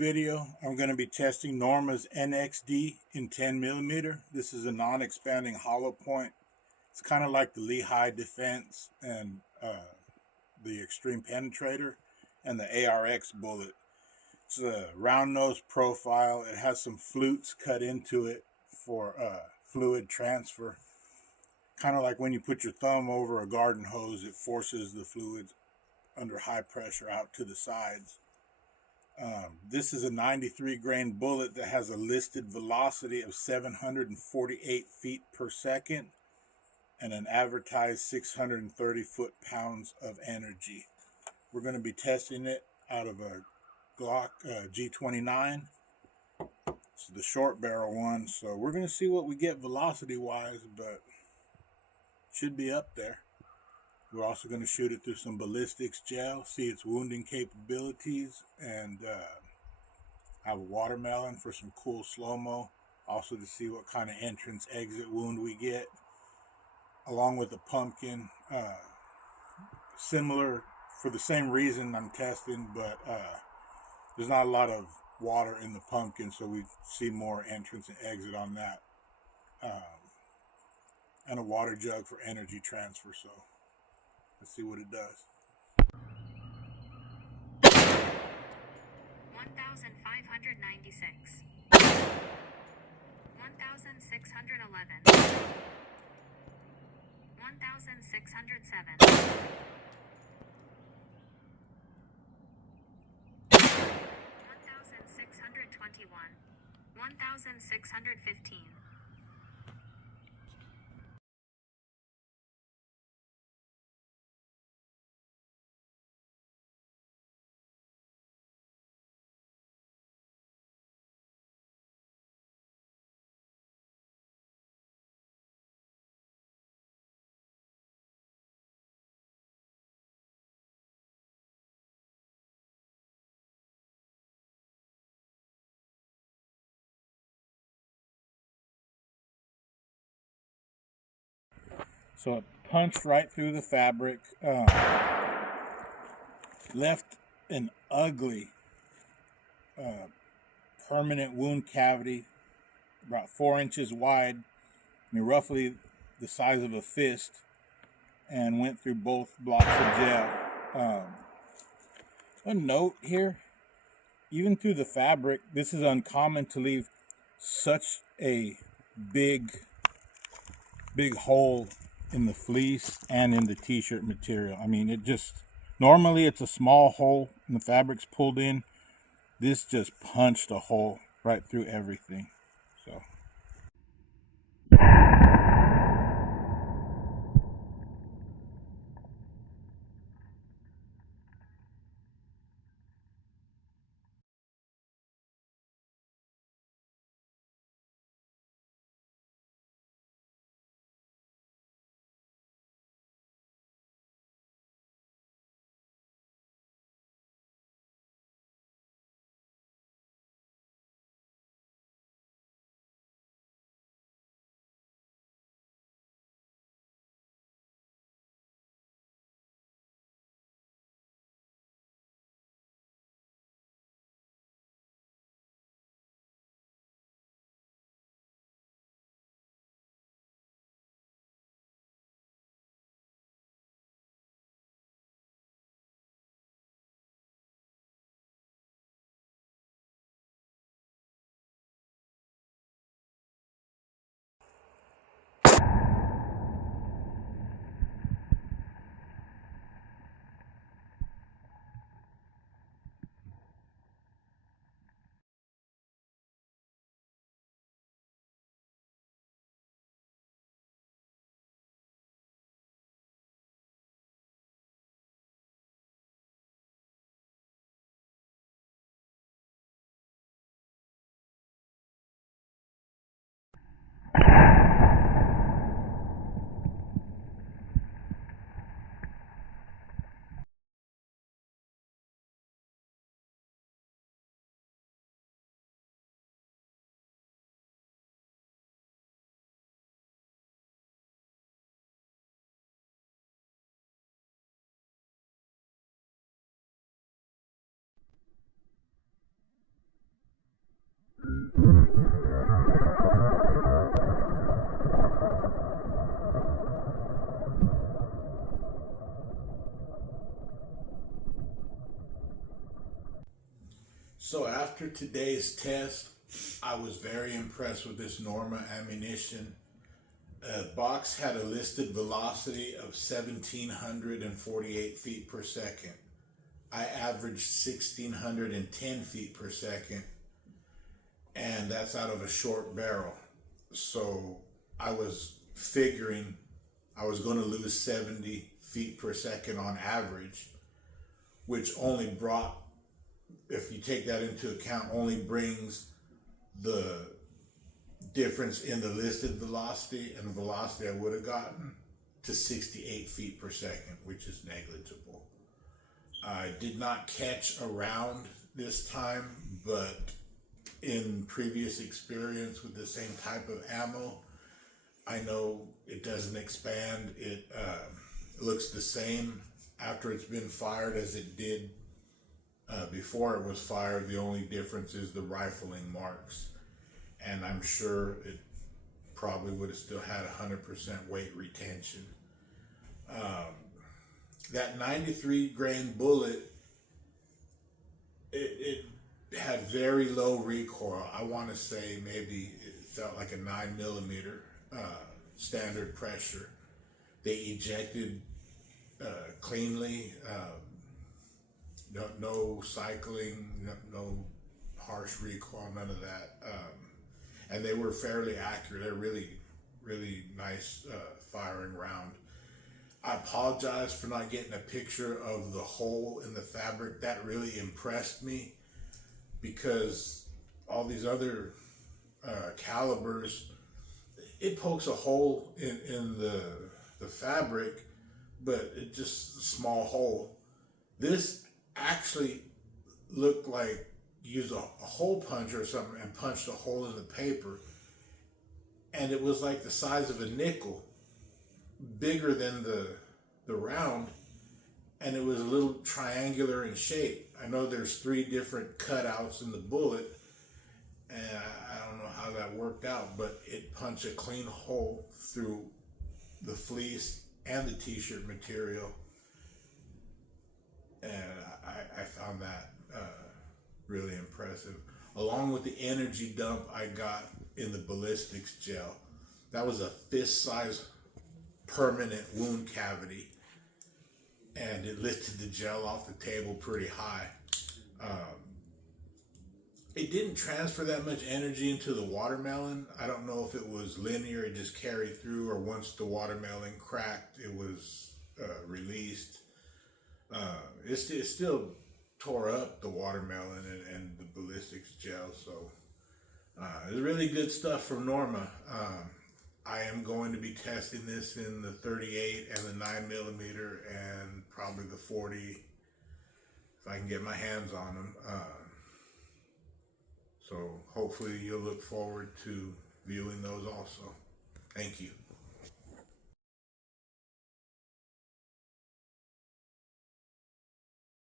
video, I'm going to be testing Norma's NXD in 10mm. This is a non-expanding hollow point. It's kind of like the Lehigh Defense and the Extreme Penetrator and the ARX bullet. It's a round nose profile. It has some flutes cut into it for fluid transfer. Kind of like when you put your thumb over a garden hose, it forces the fluids under high pressure out to the sides. This is a 93 grain bullet that has a listed velocity of 748 feet per second and an advertised 630 foot-pounds of energy. We're going to be testing it out of a Glock G29. It's the short barrel one, so we're going to see what we get velocity-wise, but should be up there. We're also going to shoot it through some ballistics gel, see its wounding capabilities, and have a watermelon for some cool slow-mo. Also to see what kind of entrance-exit wound we get, along with a pumpkin. Similar, for the same reason I'm testing, but there's not a lot of water in the pumpkin, so we see more entrance and exit on that. And a water jug for energy transfer, so let's see what it does. 1,596. 1,611. 1,607. 1,621. 1,615. So it punched right through the fabric, left an ugly permanent wound cavity, about 4 inches wide, roughly the size of a fist, and went through both blocks of gel. A note here, even through the fabric, this is uncommon to leave such a big hole in the fleece and in the t-shirt material. I mean, it just, normally it's a small hole and the fabric's pulled in. This just punched a hole right through everything. So after today's test, I was very impressed with this Norma ammunition. Box had a listed velocity of 1,748 feet per second. I averaged 1,610 feet per second, and that's out of a short barrel. So I was figuring I was going to lose 70 feet per second on average, which only brought, if you take that into account, only brings the difference in the listed velocity and the velocity I would have gotten to 68 feet per second, which is negligible. I did not catch a round this time, but in previous experience with the same type of ammo, I know it doesn't expand. It looks the same after it's been fired as it did before it was fired. The only difference is the rifling marks. And I'm sure it probably would have still had 100% weight retention. That 93 grain bullet, it had very low recoil. I want to say maybe it felt like a 9mm standard pressure. They ejected cleanly, no cycling, no harsh recoil, none of that. And they were fairly accurate. They're really, really nice firing round. I apologize for not getting a picture of the hole in the fabric. That really impressed me, because all these other calibers, it pokes a hole in the fabric, but it's just a small hole. This actually looked like use a hole puncher or something and punched a hole in the paper, and it was like the size of a nickel, bigger than the round, and it was a little triangular in shape. I know there's 3 different cutouts in the bullet, and I don't know how that worked out, but it punched a clean hole through the fleece and the t-shirt material, and I found that really impressive, along with the energy dump I got in the ballistics gel. That was a fist size permanent wound cavity, and it lifted the gel off the table pretty high. It didn't transfer that much energy into the watermelon. I don't know if it was linear, it just carried through, or once the watermelon cracked, it was released. It still tore up the watermelon and the ballistics gel. So it's really good stuff from Norma. I am going to be testing this in the 38 and the 9mm and probably the 40 if I can get my hands on them. So hopefully you'll look forward to viewing those also. Thank you.